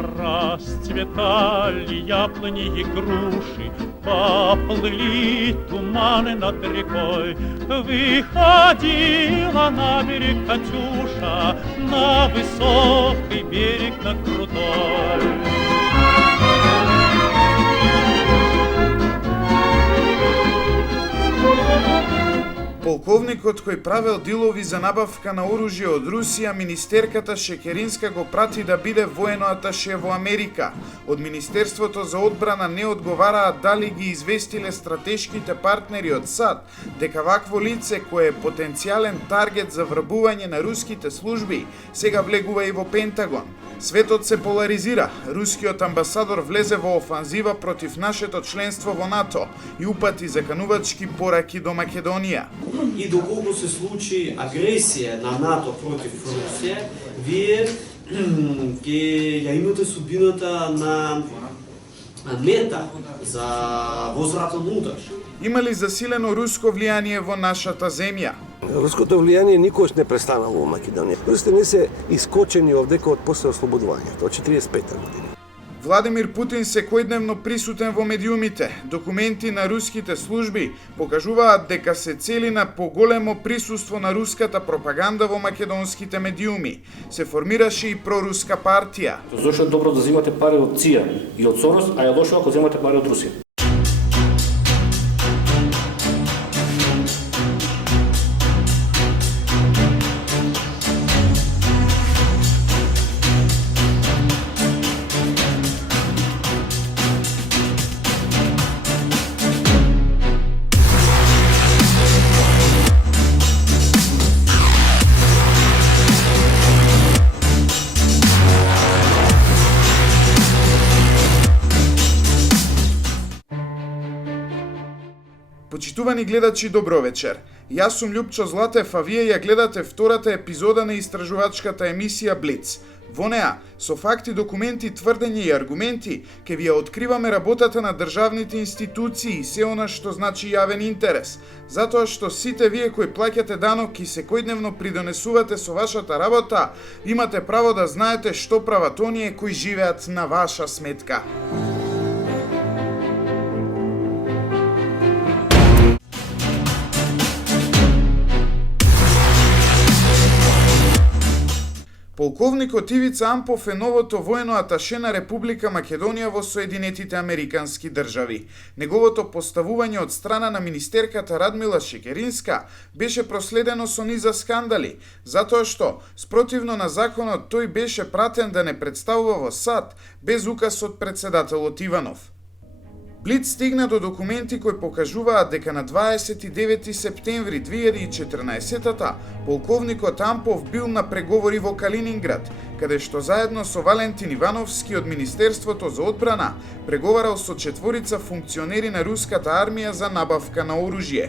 Расцветали яблони и груши, поплыли туманы над рекой. Выходила на берег Катюша, на высокий берег, на крутой. Полковникот кој правел дилови за набавка на оружје од Русија, министерката Шекеринска го прати да биде воено аташе во Америка. Од Министерството за одбрана не одговараат дали ги известиле стратешките партнери од САД дека вакво лице кое е потенцијален таргет за врбување на руските служби сега влегува и во Пентагон. Светот се поларизира. Рускиот амбасадор влезе во офанзива против нашето членство во НАТО и упати заканувачки пораки до Македонија. И доколку се случи агресија на НАТО против Русија, вие ќе ја имате судбината на мета за возвратен удар. Има ли засилено руско влијание во нашата земја? Руското влијание никош не престанало во Македонија. Русите не се искочени овдека од после ослободувањето, од 45-та година. Владимир Путин секојдневно присутен во медиумите. Документи на руските служби покажуваат дека се цели на поголемо присуство на руската пропаганда во македонските медиуми. Се формираше и проруска партија. Зошто е добро да земате пари од ЦИА и од Сорос, а е лошо ако земате пари од Русија. Почитувани гледачи, добро вечер. Јас сум Љупчо Златев, а вие ја гледате втората епизода на истражувачката емисија Блиц. Во неа, со факти, документи, тврдења и аргументи, ке ви ја откриваме работата на државните институции и се она што значи јавен интерес. Затоа што сите вие кои плаќате данок и секојдневно придонесувате со вашата работа, имате право да знаете што прават оние кои живеат на ваша сметка. Полковникот Ивица Ампов е новото воено аташе на Република Македонија во Соединетите Американски држави. Неговото поставување од страна на министерката Радмила Шекеринска беше проследено со низа скандали, затоа што, спротивно на законот, тој беше пратен да не представува во САД без указ од председателот Иванов. Блиц стигна до документи кои покажуваат дека на 29 септември 2014 полковникот Ампов бил на преговори во Калининград, каде што заедно со Валентин Ивановски од Министерството за одбрана преговарал со четворица функционери на руската армија за набавка на оружје.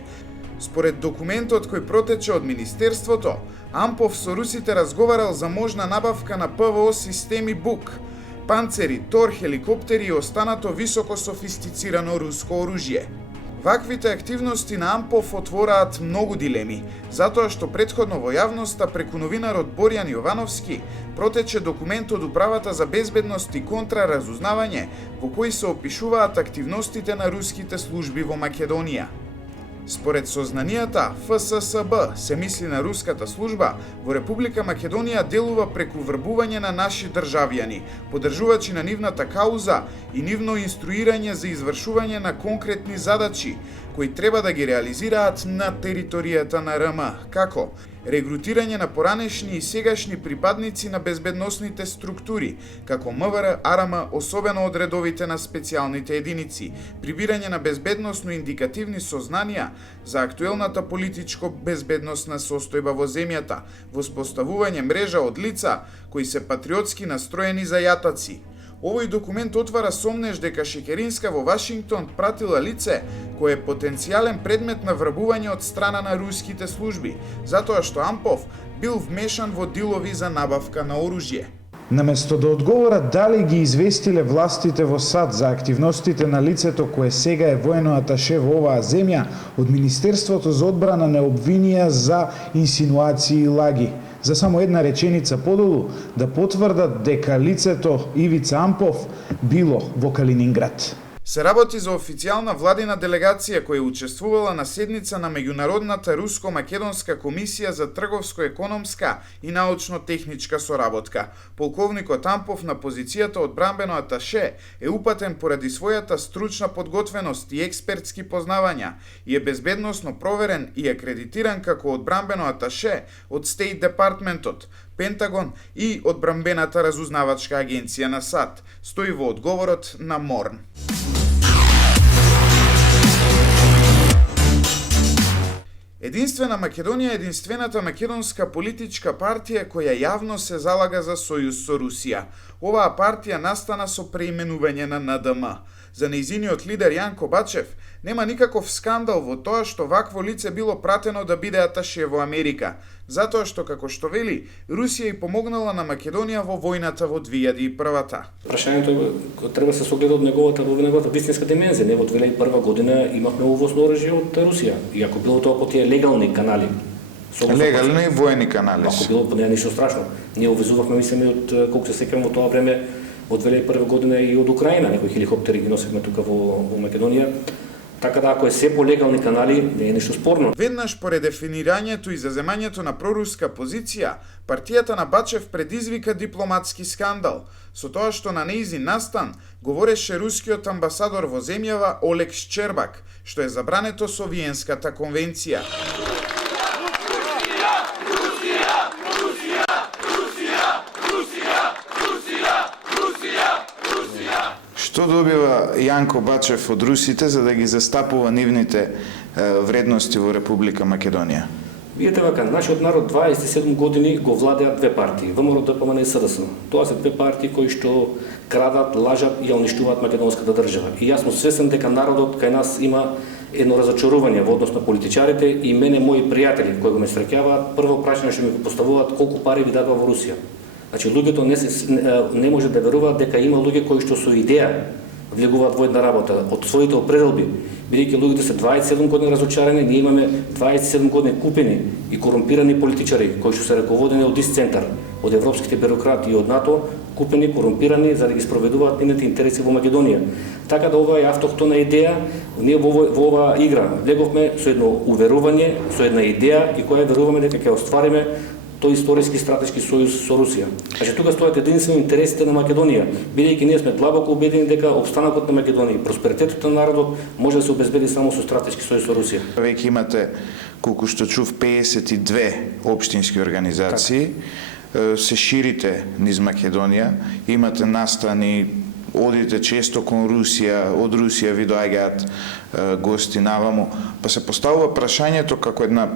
Според документот кој протече од Министерството, Ампов со русите разговарал за можна набавка на ПВО системи БУК, панцери, Тор, хеликоптери и останато високо софистицирано руско оружје. Ваквите активности на Ампов отвораат многу дилеми, затоа што претходно во јавноста преку новинарот Борјан Јовановски протече документ од Управата за безбедност и контраразузнавање во кој се опишуваат активностите на руските служби во Македонија. Според сознанијата, ФССБ, се мисли на руската служба, во Република Македонија делува преку врбување на наши државјани, поддржувачи на нивната кауза и нивно инструирање за извршување на конкретни задачи, кои треба да ги реализираат на територијата на РМ, како регрутирање на поранешни и сегашни припадници на безбедносните структури, како МВР, АРМ, особено од редовите на специјалните единици, прибирање на безбедносно индикативни сознанија за актуелната политичко-безбедносна состојба во земјата, воспоставување мрежа од лица кои се патриотски настроени за јатаци. Овој документ отвара сомнеж дека Шекеринска во Вашингтон пратила лице кое е потенцијален предмет на врбување од страна на руските служби, затоа што Ампов бил вмешан во дилови за набавка на оружје. Наместо да одговорат дали ги известиле властите во САД за активностите на лицето кое сега е воено аташе во оваа земја, од Министерството за одбрана не обвинија за инсинуации и лаги. за само една реченица подолу да потврдат дека лицето Ивица Ампов било во Калининград. Се работи за официјална владина делегација која учествувала на седница на меѓународната руско-македонска комисија за трговско-економска и научно-техничка соработка. Полковникот Ампов на позицијата одбранбено аташе е упатен поради својата стручна подготвеност и експертски познавања и е безбедносно проверен и акредитиран како одбранбено аташе од Стейт Департментот, Пентагон и одбранбената разузнавачка агенција на САД, стои во одговорот на МОРН. Единствена Македонија е единствената македонска политичка партија која јавно се залага за сојуз со Русија. Оваа партија настана со преименување на НДМ. За нејзиниот лидер Јанко Бачев нема никаков скандал во тоа што вакво лице било пратено да биде аташе во Америка, затоа што, како што вели, Русија и помогнала на Македонија во војната во 2001-та. Прашањето треба се согледа од неговата вистинска димензија. Не во 2001 година имавме увозно оружје од Русија. И ако било тоа по тие легални канали, легални воени канали. Ако било по неа ништо страшно. Ние увезувавме, мислиме, од колку се сеќавам во тоа време, од 2001 година и од Украина, некои хеликоптери ги носевме тука во Македонија. Така да, ако е се по легални канали, не е ништо спорно. Веднаш по редефинирањето и заземањето на проруска позиција, партијата на Бачев предизвика дипломатски скандал, со тоа што на нејзин настан говореше рускиот амбасадор во земјава Олег Шчербак, што е забрането со Виенската конвенција. Што добива Јанко Бачев од русите за да ги застапува нивните вредности во Република Македонија? Видете вака, нашиот народ 27 години го владеат две партии, ВМРО, ДПМН и СДС. Тоа се две партии кои што крадат, лажат и ја уништуваат македонската држава. И јас сум свесен дека народот кај нас има едно разочарување во однос на политичарите и мене мои пријатели кои го ме среќаваат, прво прашање што ми го поставуваат колку пари ви дадува во Русија. Значи луѓето не може да веруваат дека има луѓе кои што со идеја влегуваат во една работа од своите определби, бидејќи луѓето се 27 години разочарани, ние имаме 27 години купени и корумпирани политичари кои што се раководени од ИС центар, од европските бюрократи и од НАТО, купени, корумпирани за да ги спроведуваат нивните интереси во Македонија. Така да ова е автохтона идеја, ние во оваа игра влеговме со едно уверување, со една идеја и која веруваме дека ќе оствариме тој историски стратешки сојуз со Русија. Значи тука стојат единствено интересите на Македонија, бидејќи ние сме длабоко убедени дека опстанокот на Македонија и просперитетот на народот може да се обезбеди само со стратешки сојуз со Русија. Веќе имате, колку што чув, 52 општински организации, се ширите низ Македонија, имате настани, одите често кон Русија, од Русија ви доаѓаат гости наваму, па се поставува прашањето како една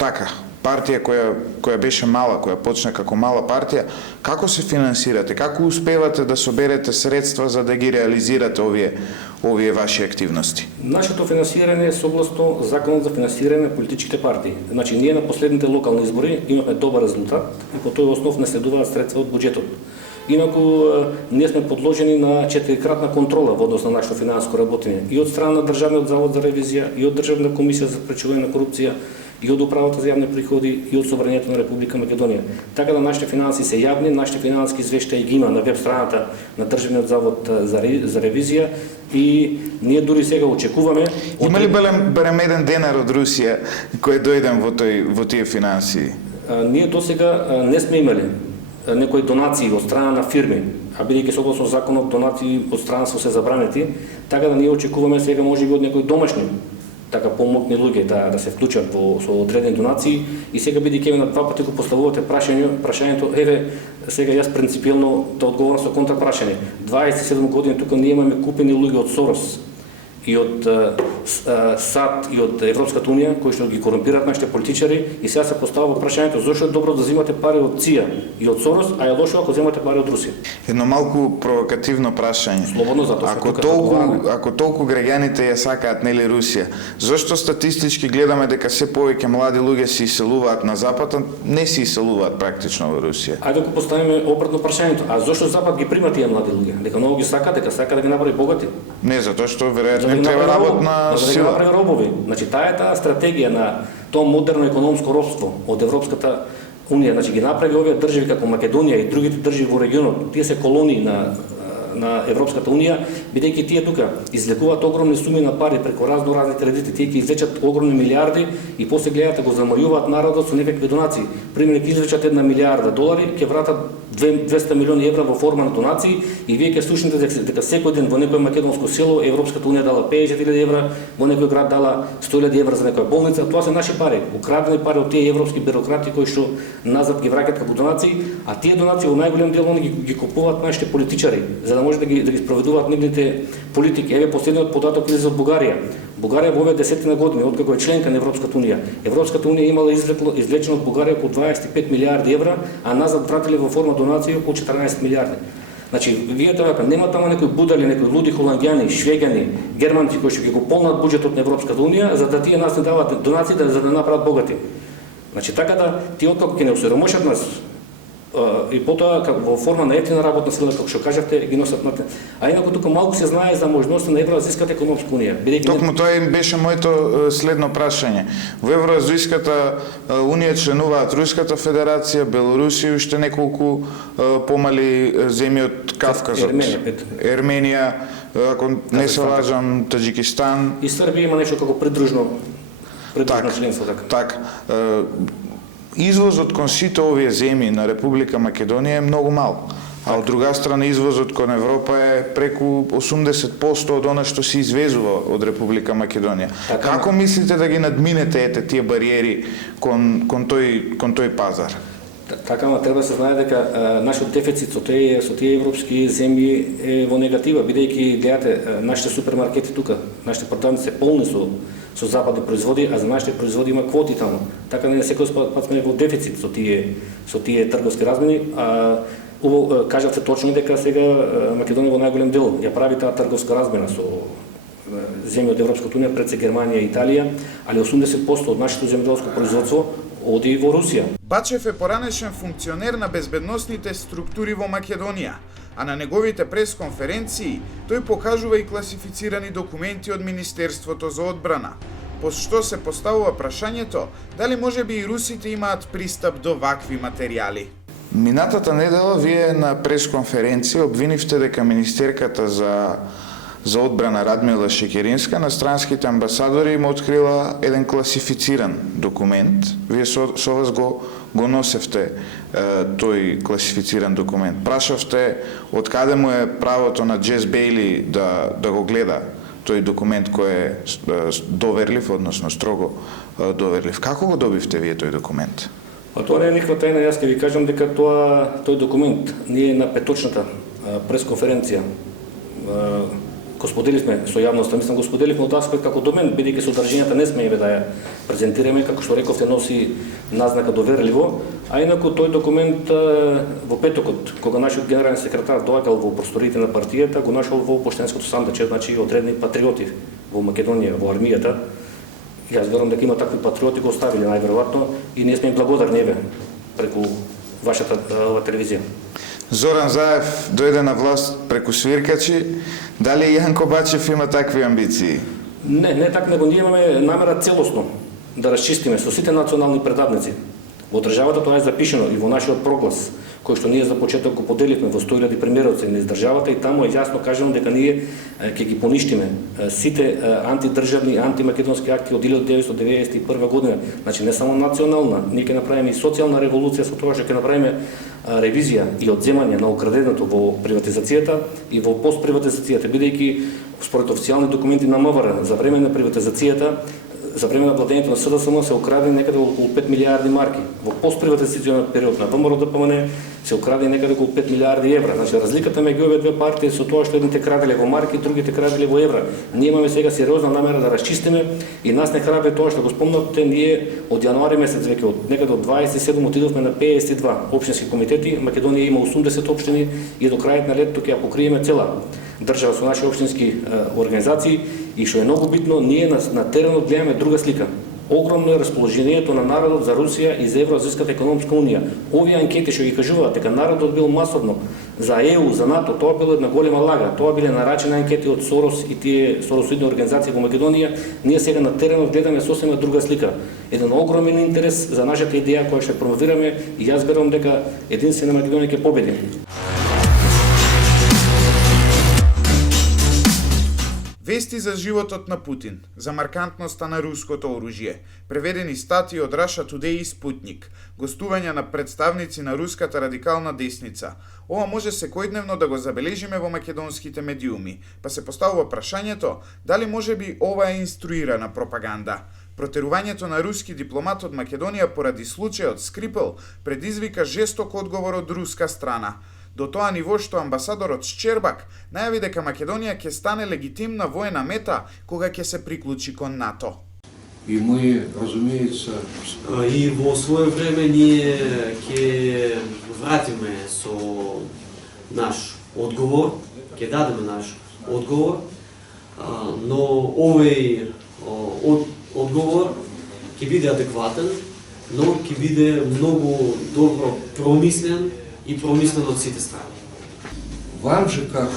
така партија која беше мала, која почна како мала партија, како се финансирате, како успевате да соберете средства за да ги реализирате овие ваши активности? Нашето финансирање е согласно Законот за финансирање на политичките партии. Значи ние на последните локални избори имавме добар резултат и по тој основ не следуваат средства од буџетот. Инаку ние сме подложени на 4-кратна контрола во однос на нашето финансиско работење и од страна на Државниот завод за ревизија, и од Државна комисија за спречување на корупција, и од Управата за јавни приходи, и од Собранието на Република Македонија. Така да нашите финанси се јавни, нашите финансиски извештаи ги има на веб страната на Државниот завод за ревизија и ние дури сега очекуваме. Има ли барем еден денар од Русија кој дојден во тие финанси? Ние досега не сме имали некои донации од страна на фирми, а бидејќи согласно законот донации од странство се забранети, така да ние очекуваме сега можеби од некои домашни така помогни луѓе да се вклучат со одредени донации и сега бидејќи на два пати го поставувате прашањето, еве сега јас принципиелно да одговорам со контрапрашање. 27 години тука ние имаме купени луѓе од Сорос и од САД и од Европската унија кои што ги корумпираат нашите политичари и сега се поставува прашањето зошто е добро да земате пари од ЦИА и од Сорос, а е лошо ако земате пари од Русија. Едно малку провокативно прашање. Слободно, затоа ако толку граѓаните ја сакаат нели Русија, зошто статистички гледаме дека се повеќе млади луѓе се иселуваат на запад, а не се иселуваат практично во Русија? Ајде да поставиме обратно прашањето. А зошто запад ги прима тие млади луѓе? Дека многу ги сака, дека сака да ги направи богати? Не, затоа што веројатно им треба работна сила. Да ги направи робови. Значи таа стратегија на тоа модерно економско робство од Европската унија, значи ги направи овие држави како Македонија и другите држави во регионот, тие се колонии на Европската унија, бидејќи тие тука извлекуваат огромни суми на пари преку разни кредити, тие ќе извлечат огромни милиарди и после гледаат го замајуваат народот со некакви донации. Пример, ќе извлечат 1 милиарда долари, ќе вратат 200 милиони евра во форма на донации и вие ќе слушнете дека секој ден во некој македонско село Европската унија дала 50.000 евра, во некој град дала 100.000 евра за некоја болница. Тоа се наши пари, украдени пари од тие европски бюрократи кои што назад ги враќаат како донации, а тие донации во најголем дел они ги купуваат нашите политичари за да може да ги спроведуваат нивните политики. Еве последниот податок излезе од Бугарија. Бугарија во овие 10 години, откако е членка на Европската унија, Европската унија имала извлечено од Бугарија околу 25 милиарди евра, а назад вратиле во форма донации околу 14 милиарди. Значи, вие тоа нема таму некои будали, некои луди холандјани, швеѓани, германци кои што ги го полнат буџетот на Европската унија, за да тие нас не дават донации за да направат богати. Значи, така да тие откако ќе не осиромошат нас и потоа во форма на ефтина работна сила, како што кажавте, ги носат на. А инаку тука малку се знае за можноста на Евроазијската економска унија. Токму тоа им беше моето следно прашање. Во Евроазијската унија членуваат Руската федерација, Белорусија и уште неколку помали земји од Кавказот. Ерменија, ако не се лажам, Таџикистан. И Србија има нешто како придружно членство така. Так. Извозот кон сите овие земји на Република Македонија е многу мал, а од друга страна извозот кон Европа е преку 80% од она што се извезува од Република Македонија. Како мислите да ги надминете тие бариери кон тој пазар? Така, ама треба да се знае дека нашиот дефицит со тие европски земји е во негатива, бидејќи гледате нашите супермаркети тука, нашите продавници се полни со западни производи, а за нашите производи има квоти таму. Така не секој пат сме во дефицит со тие трговски размени. Кажавте точно дека сега Македонија во најголем дел ја прави таа трговска размена со земји од Европската унија, пред се Германија и Италија, али 80% од нашето земјоделско производство оди во Русија. Бачев е поранешен функционер на безбедносните структури во Македонија, а на неговите пресконференции тој покажува и класифицирани документи од Министерството за одбрана. По што се поставува прашањето дали можеби и русите имаат пристап до вакви материјали. Минатата недела вие на пресконференција обвинивте дека министерката за одбрана Радмила Шекеринска на странските амбасадори им открила еден класифициран документ. Вие со вас го носевте тој класифициран документ. Прашавте од каде му е правото на Джес Бейли да го гледа тој документ кој е доверлив, односно строго доверлив. Како го добивте вие тој документ? Тоа не е никаква тајна, јас ќе ви кажам дека тој документ ние на петочната пресконференција го споделивме со јавноста, мислам го споделивме од аспект како до мен, бидејќи содржината не смееме да ја презентираме, како што рековте носи назнака доверливо, а инаку тој документ во петокот, кога нашиот генерален секретар доаѓал во просториите на партијата, го нашол во поштенското сандаче, значи одредени патриоти во Македонија, во армијата. Јас верувам дека има такви патриоти, го оставиле најверојатно и ние сме им благодарни еве преку вашата телевизија. Зоран Заев дојде на власт преку свиркачи, дали Јанко Бачев има такви амбиции? Не така, него ние имаме намера целосно да расчистиме со сите национални предавници. Во државата тоа е запишено и во нашиот проглас, кој што ние за почеток го поделивме во 100.000 примероци низ државата, и таму е јасно кажано дека ние ќе ги поништиме сите антидржавни, антимакедонски акти од 1991 година. Значи не само национална, ние ќе направиме и социјална револуција со тоа што ќе направиме ревизија и одземање на украденото во приватизацијата и во постприватизацијата, бидејќи според официјални документи на МВР за време на приватизацијата, за време на владењето на СДСМ се украде некаде околу 5 милиарди марки. Во постприватизационен период на ВМРО ДПМН се украде некаде околу 5 милиарди евра. Значи разликата меѓу овие две партии со тоа што едните краделе во марки, другите краделе во евра. Ние имаме сега сериозна намера да расчистиме и нас не храбри тоа што го спомнавте, ние од јануари месец веќе од некаде од 27 отидовме на 52 општински комитети. Македонија има 80 општини и до крајот на летото ќе ја покриеме цела држава со наши општински организации. И што е многу битно, ние на теренот гледаме друга слика. Огромно е расположението на народот за Русија и за Евроазијската економска унија. Овие анкети што ги кажуваат дека народот бил масовно За ЕУ, за НАТО, тоа било една голема лага. Тоа биле нарачени анкети од Сорос и тие соросоидни организации во Македонија. Ние сега на теренот гледаме сосема друга слика. Еден огромен интерес за нашата идеја која ќе промовираме и јас верувам дека единствена Македонија ќе победи. Вести за животот на Путин, за маркантноста на руското оружје, преведени статии од Russia Today и Спутник, гостувања на представници на руската радикална десница. Ова може секојдневно да го забележиме во македонските медиуми, па се поставува прашањето дали можеби ова е инструирана пропаганда. Протерувањето на руски дипломат од Македонија поради случајот Скрипел предизвика жесток одговор од руска страна. До тоа ниво што амбасадорот Шчербак најави дека Македонија ќе стане легитимна воена мета кога ќе се приклучи кон НАТО. И мы, разумеется... И во своје време ние ќе вратиме со наш одговор, ќе дадеме наш одговор, но овој одговор ќе биде адекватен, но ќе биде многу добро промислен и промислен од сите страни. Вам же, как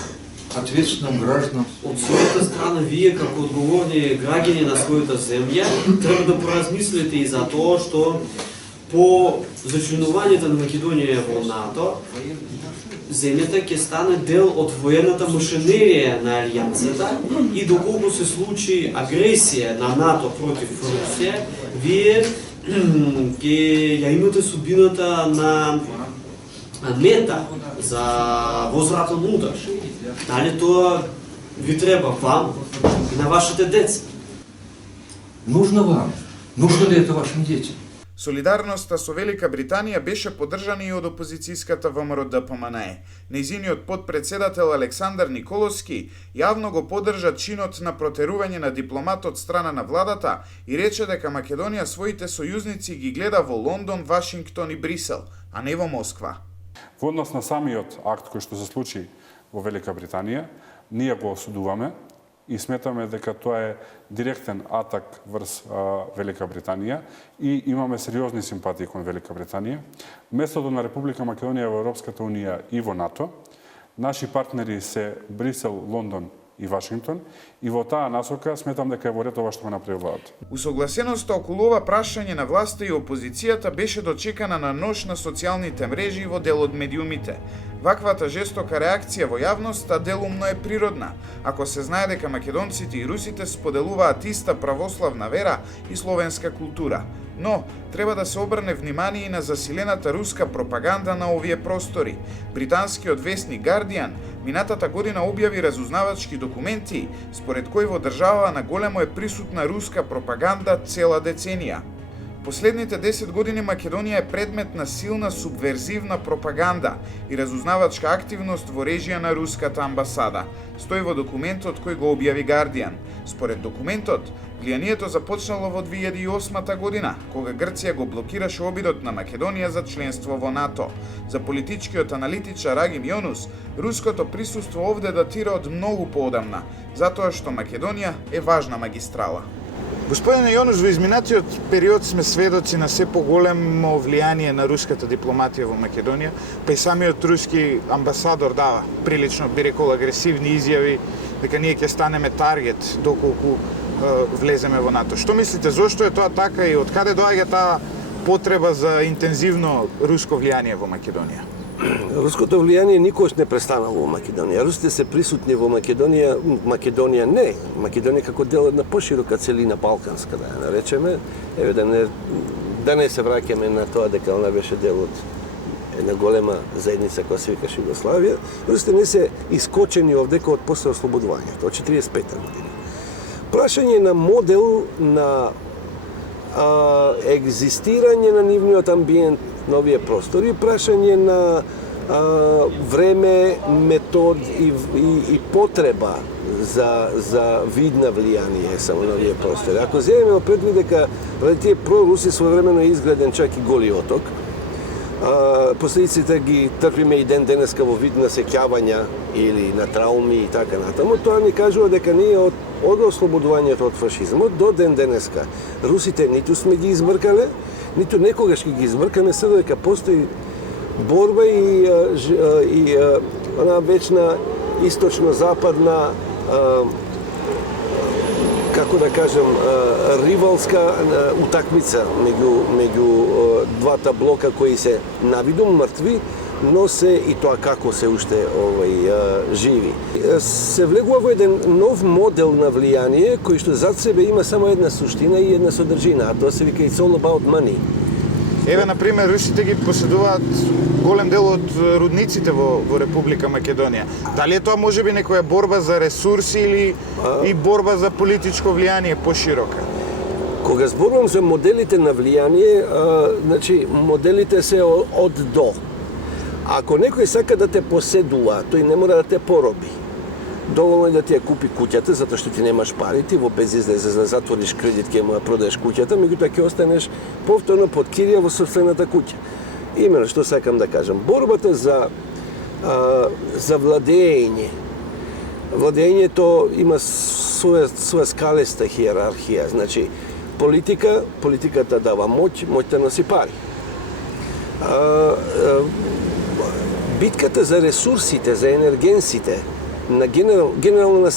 ответственным гражданам... Од својата страна, вие како одговорни граѓани на својата земја, треба да поразмислите и за тоа што по зачленувањето на Македонија во НАТО, земјата ќе стане дел од воената машинерија на алијансата и доколку се случи агресија на НАТО против Русија, вие ќе ја имате судбината на мета за возвратен удар. Дали тоа ви треба вам и на вашите деца? Нужно вам? Нужно ли это вашим детям? Солидарноста со Велика Британија беше поддржана и од опозицијската ВМРО ДПМНЕ. Нејзиниот подпредседател Александар Николовски јавно го поддржа чинот на протерување на дипломат од страна на владата и рече дека Македонија своите сојузници ги гледа во Лондон, Вашингтон и Брисел, а не во Москва. Во однос на самиот акт кој што се случи во Велика Британија, ние го осудуваме и сметаме дека тоа е директен атак врз Велика Британија и имаме сериозни симпатии кон Велика Британија. Местото на Република Македонија во Европската Унија и во НАТО, наши партнери се Брисел, Лондон и Вашингтон, и во таа насока сметам дека е во ред ова што го направи владата. Усогласеноста околу ова прашање на власта и опозицијата беше дочекана на нож на социјалните мрежи и во дел од медиумите. Ваквата жестока реакција во јавноста делумно е природна, ако се знае дека македонците и русите споделуваат иста православна вера и словенска култура. Но, треба да се обрне внимание и на засилената руска пропаганда на овие простори. Британскиот весник Guardian минатата година објави разузнавачки документи, според кои во држава на големо е присутна руска пропаганда цела деценија. Последните 10 години Македонија е предмет на силна субверзивна пропаганда и разузнавачка активност во режија на руската амбасада, стои во документот кој го објави Guardian. Според документот, влијанието започнало во 2008 година, кога Грција го блокираше обидот на Македонија за членство во НАТО. За политичкиот аналитичар Агим Јонус, руското присуство овде датира од многу поодамна, затоа што Македонија е важна магистрала. Господине Јонус, во изминатиот период сме сведоци на се поголемо влијание на руската дипломатија во Македонија, па и самиот руски амбасадор дава прилично, би рекол, агресивни изјави дека ние ќе станеме таргет доколку влеземе во НАТО. Што мислите, зошто е тоа така и од каде доаѓа таа потреба за интензивно руско влијание во Македонија? Руското влијание никош не престанало во Македонија. Русите се присутни во Македонија, Македонија не. Македонија како дел на поширока целина балканска, да ја наречеме. Еве да не се враќаме на тоа дека она беше дел од една голема заедница која се викаше Југославија. Русите не се искочени овдека од после ослободувањето, од 45-та година. Прашање на модел на екзистирање на нивниот амбиент на овие простори, прашање на време, метод и потреба за видна влијание само на овие простори. Ако земеме предвид дека ради тие проруси своевремено е изграден чак и Голи оток, последиците ги трпиме и ден денеска во вид на сеќавања или на трауми и така натаму, тоа ни кажува дека ние од ослободувањето од фашизмот до ден денеска русите ниту сме ги измркале, ниту некогаш ги измркаме, се додека постои борба и она вечна источно-западна како да кажем ривалска утакмица меѓу двата блока кои се навидум мртви, но се и тоа како се уште живи. Се влегува во еден нов модел на влијание кој што зад себе има само една суштина и една содржина, а тоа се вика it's all about money. Еве, например, русите ги поседуваат голем дел од рудниците во Република Македонија. Дали е тоа можеби некоја борба за ресурси или и борба за политичко влијание поширока? Кога зборувам за моделите на влијание, значи моделите се од до. Ако некој сака да те поседува, тој не мора да те пороби. Доволно е да ти ја купи куќата, затоа што ти немаш пари, ти во безизлез да затвориш кредит, ќе му ја продадеш куќата, меѓутоа ќе останеш повторно под кирија во сопствената куќа. Имено што сакам да кажам, борбата за владење. Владењето има своја скалеста хиерархија, значи политиката дава моќ, моќта носи пари. Битката за ресурсите, за енергенсите, генерално на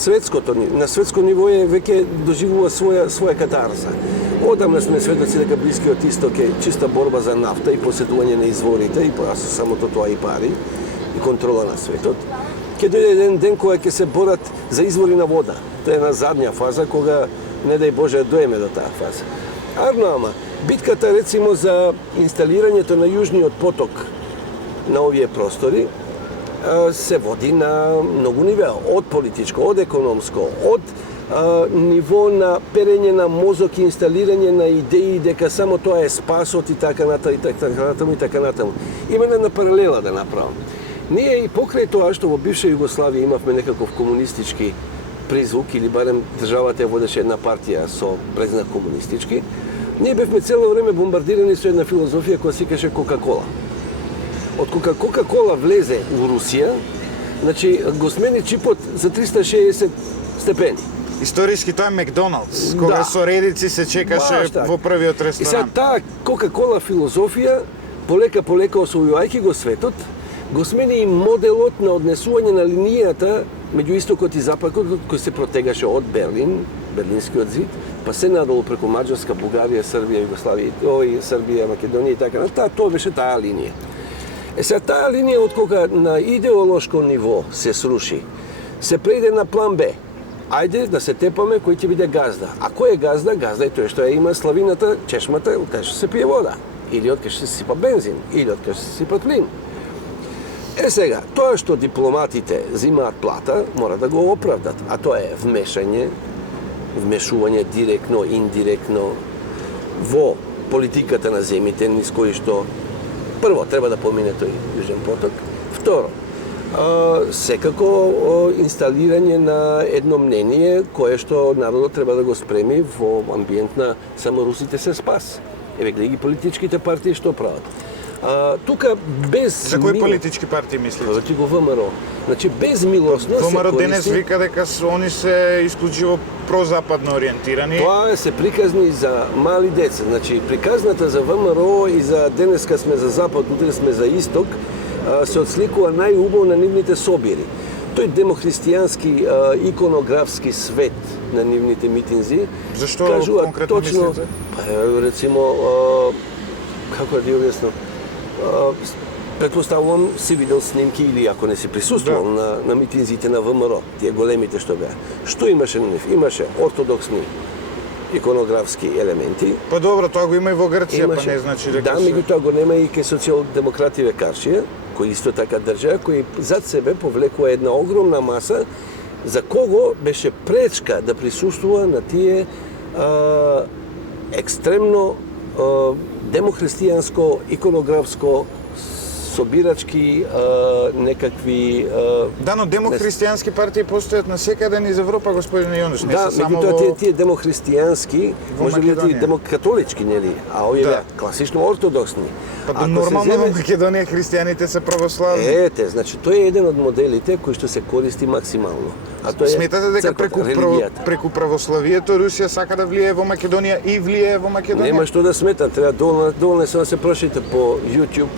светско ниво е веќе доживува своја катарза. Одамна сме сведоци дека Блискиот Исток е чиста борба за нафта и поседување на изворите, и самото тоа и пари, и контрола на светот. Ќе дојде еден ден кога ќе се борат за извори на вода. Тоа е една задња фаза кога, не дај Боже, доеме до таа фаза. Ама, битката рецимо за инсталирањето на Јужниот поток на овие простори се води на многу нива, од политичко, од економско, од ниво на перење на мозок и инсталирање на идеи дека само тоа е спасот и така натаму. Има една паралела да направам. Ние и покрај тоа што во бивша Југославија имавме некаков комунистички призвук, или барем државата ја водеше една партија со презнак комунистички, ние бевме цело време бомбардирани со една филозофија која се каже Кока-кола. Од Кока-кола влезе у Русија, значи го смени чипот за 360 степени. Историски тоа е Макдоналдс, кога со редици се чекаше во првиот ресторан. И сега таа Кока-кола филозофија, полека освојувајќи го светот, го смени и моделот на однесување на линијата меѓу истокот и западот, кој се протегаше од Берлин, Берлинскиот зид, па се надолу преку Маđарска, Бугарија, Србија, Југославија, Србија, Македонија и така натаму. Тоа беше таа линија. Сега таа линија од кога на идеолошко ниво се сруши, се преиде на план Б. Ајде да се тепаме кој ќе биде газда. А кој е газда? Газда е тој што ја има славината чешмата од кај што се пие вода, или од кај што се сипа бензин, или од кај што се сипа плин. Сега, тоа што дипломатите взимаат плата, мора да го оправдат, а тоа е вмешување директно, индиректно во политиката на земите, низ кои што прво треба да помине тој Јужен поток, второ, секако инсталирање на едно мнение кое што народот треба да го спреми во амбиент на само русите се спас. Еве гледај ги политичките партии што прават. Тука без За кои политички партии мислите? Ти го ВМРО. Значи безмилосно се ВМРО користи. денес вика дека они се исклучиво прозападно ориентирани. Тоа се приказни за мали деца. Значи приказната за ВМРО и за денеска сме за запад, утре сме за исток, се отсликува најубаво на нивните собири. Тој демохристијански иконографски свет на нивните митинзи Зашто кажува конкретно точно, мислите? рецимо, како да ти објаснам, предпоставувам си видел снимки или ако не си присуствувал на митинзите на ВМРО, тие големите што беа. Што имаше на нив? Имаше ортодоксни иконографски елементи. Па добро, тоа го има и во Грција, па не значи дека да, меѓутоа го нема и кај социјалдемократи Векаршија, кои исто така држаа, кои зад себе повлекува една огромна маса за кого беше пречка да присуствува на тие екстремно демохристијанско, иконографско, собирачки некакви Да, но демохристијански партии постојат на секаде низ Европа, господин Јонуш, не да, се само меѓутоа тие демохристијански, може би Македонија. демокатолички, нели, а овие Да. класично ортодоксни. Па Ако се нормално во земе- Македонија христијаните се православни. Ете, значи тој е еден од моделите кој што се користи максимално. А тоа е Сметате дека црквата, религијата. преку православието Русија сака да влијае во Македонија и влијае во Македонија? Нема што да смета, треба доволно е само да се прошите по YouTube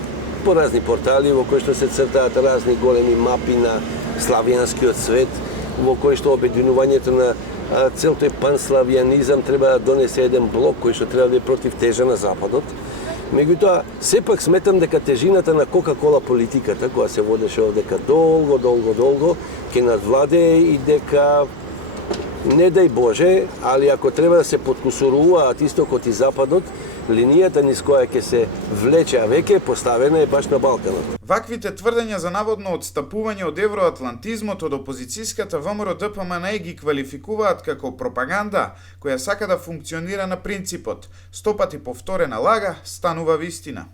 поразни портали во кои што се цртаат разни големи мапи на славјанскиот свет, во кои што обединувањето на цел тој панславјанизам треба да донесе еден блок кој што треба да е против тежа на Западот. Меѓутоа, сепак сметам дека тежината на Кока-кола политиката, која се водеше овдека долго, ќе надвладее и дека, не дај Боже, али ако треба да се подкусуруваат истокот и Западот, линијата низ која ќе се влече, а веќе поставена е баш на Балканот. Ваквите тврдења за наводно отстапување од евроатлантизмот од опозицијската ВМРО ДПМН ги квалификуваат како пропаганда, која сака да функционира на принципот стопати повторена лага станува вистина.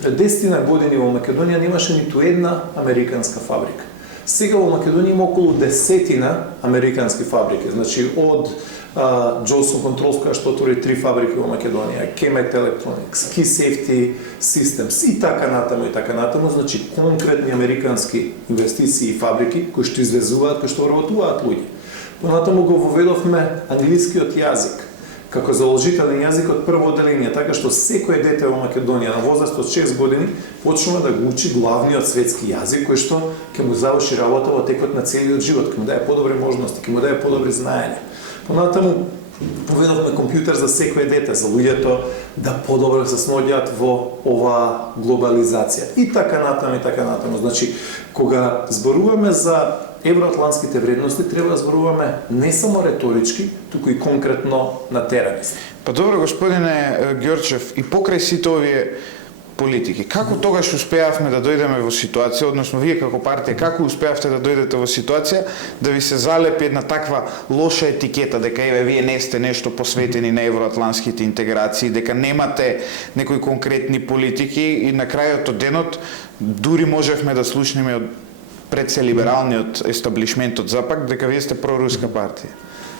Пред 10 години во Македонија немаше ниту една американска фабрика. Сега во Македонија има околу 10 американски фабрики, значи од Johnson Controls, која што отвори 3 фабрики во Македонија, Chemet Electronics, Key Safety Systems и така натаму, значи конкретни американски инвестиции и фабрики кои што извезуваат, кои што вработуваат луѓе. Понатаму го воведовме англискиот јазик како заложителен јазик од прво одделение, така што секое дете во Македонија на возраст од 6 години почнува да го учи главниот светски јазик кој што ќе му заврши работа во текот на целиот живот, ќе му даде подобри можности, ќе му даде подобри знаења. Понатаму поведовме компјутер за секое дете, за луѓето да подобро се снаоѓаат во оваа глобализација. И така натаму. Значи, кога зборуваме за евроатлантските вредности, треба да зборуваме не само реторички, туку и конкретно на терен. Па добро, господине Ѓорчев, и покрај сите овие политики, како тогаш успеавме да дојдеме во ситуација, односно вие како партија, како успеавте да дојдете во ситуација да ви се залепи една таква лоша етикета, дека еве вие не сте нешто посветени на евроатлантските интеграции, дека немате некои конкретни политики и на крајот од денот дури можевме да слушнеме од пред се либералниот естаблишмент од Запад дека вие сте проруска партија.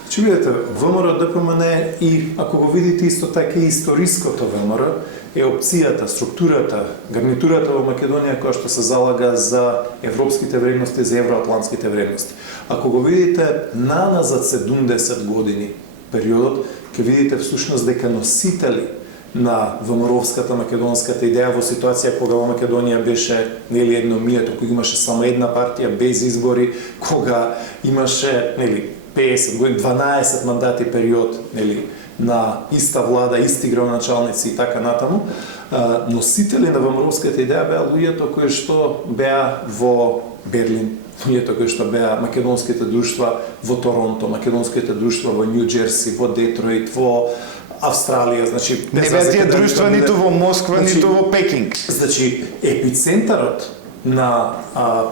Че видите, ВМРО ДПМН и ако го видите исто така и историското ВМРО е опцијата, структурата, гарнитурата во Македонија која што се залага за европските вредности, за евроатлантските вредности. Ако го видите наназад 70 години периодот, ќе видите всушност дека носители на ВМРО-вската македонската идеја во ситуација кога во Македонија беше нели едномијето, кога имаше само една партија без избори, кога имаше нели 50 години, 12 мандати период нели на иста влада, исти градоначалници и така натаму, носители на ВМРО-вската идеја беа луѓето кои што беа во Берлин, луѓето кои што беа македонските друштва во Торонто, македонските друштва во Нью Џерси, во Детройт, во Австралија, значи не беа тие друштва ниту во Москва, ниту во Пекинг. Значи епицентарот на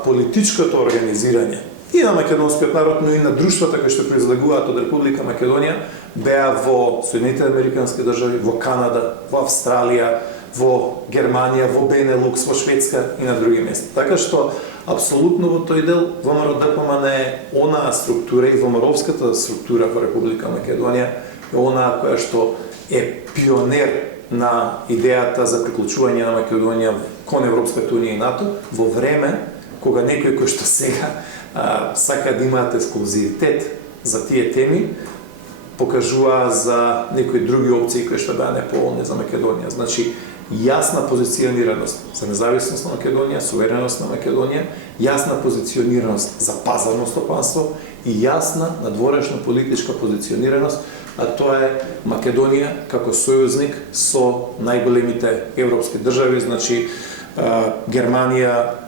политичкото организирање и на македонскиот народ, но и на друштвата кои што произлегуваат од Република Македонија беа во Соединетите американски држави, во Канада, во Австралија, во Германија, во Бенелукс, во Шведска и на други места. Така што апсолутно во тој дел ВМРО ДПМН е онаа структура и ВМРО-вската структура во Република Македонија е онаа која што е пионер на идејата за приклучување на Македонија кон Европската унија и НАТО во време кога некој кој што сега сака да имаат ексклузивитет за тие теми, покажува за некои други опции кои што беа неповолни за Македонија. Значи, јасна позиционираност за независност на Македонија, сувереност на Македонија, јасна позиционираност за пазарно стопанство и јасна надворешна политичка позиционираност, а тоа е Македонија како сојузник со најголемите европски држави, значи Германија,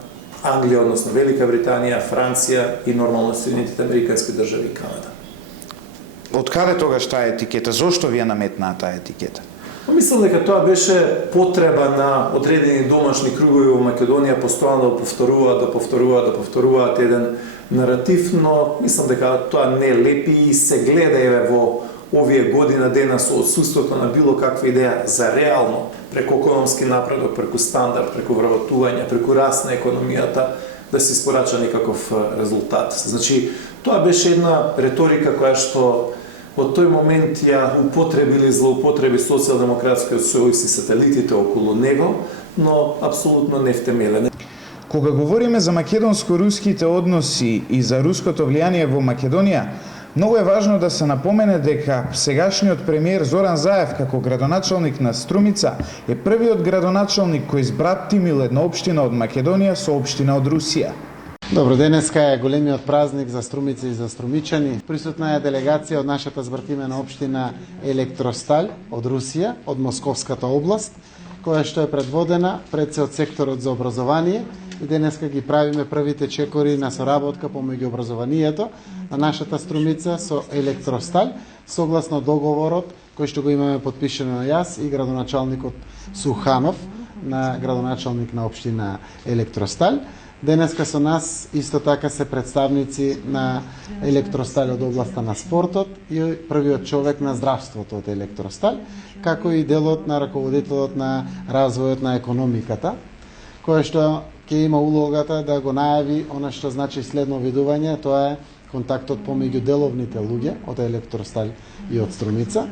Англија, односно Велика Британија, Франција и нормално Соединетите американски држави и Канада. Од каде тогаш таа етикета? Зошто ви ја наметнаа таа етикета? Мислам дека тоа беше потреба на одредени домашни кругови во Македонија постојано да повторуваат еден наратив, но мислам дека тоа не лепи и се гледа еве во овие година дена со отсуството на било каква идеја за реално преку економски напредок, преку стандард, преку вработување, преку раст на економијата да се испорача некаков резултат. Значи, тоа беше една реторика која што од тој момент ја употребили злоупотреби социјалдемократскиот сојуз и сателитите околу него, но апсолутно не втемелен. Кога говориме за македонско-руските односи и за руското влијание во Македонија, Многу е важно да се напомене дека сегашниот премиер Зоран Заев како градоначалник на Струмица е првиот градоначалник кој збратимил една општина од Македонија со општина од Русија. Добро, денеска е големиот празник за Струмица и за струмичани. Присутна е делегација од нашата збратимена општина Електросталь од Русија, од Московската област, која што е предводена пред се од секторот за образование. И денеска ги правиме првите чекори на соработка помеѓу образованието на нашата Струмица со Електросталь, согласно договорот кој што го имаме подпишано јас и градоначалникот Суханов, на градоначалник на општина Електросталь. Денеска со нас исто така се представници на Електросталь од областа на спортот и првиот човек на здравството од Електросталь, како и делот на раководителот на развојот на економиката, кој што ќе има улогата да го најави она што значи следно видување, тоа е контактот помеѓу деловните луѓе од Електросталь и од Струмица.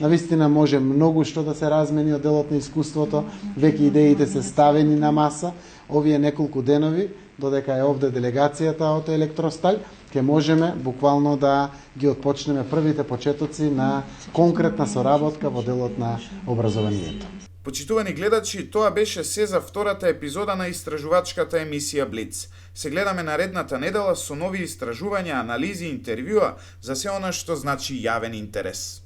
Навистина може многу што да се размени од делот на искуството, веќе идеите се ставени на маса. Овие неколку денови, додека е овде делегацијата од Електросталь, ќе можеме буквално да ги отпочнеме првите почетоци на конкретна соработка во делот на образованието. Почитувани гледачи, тоа беше се за втората епизода на истражувачката емисија Блиц. Се гледаме наредната недела со нови истражувања, анализи и интервјуа за се она што значи јавен интерес.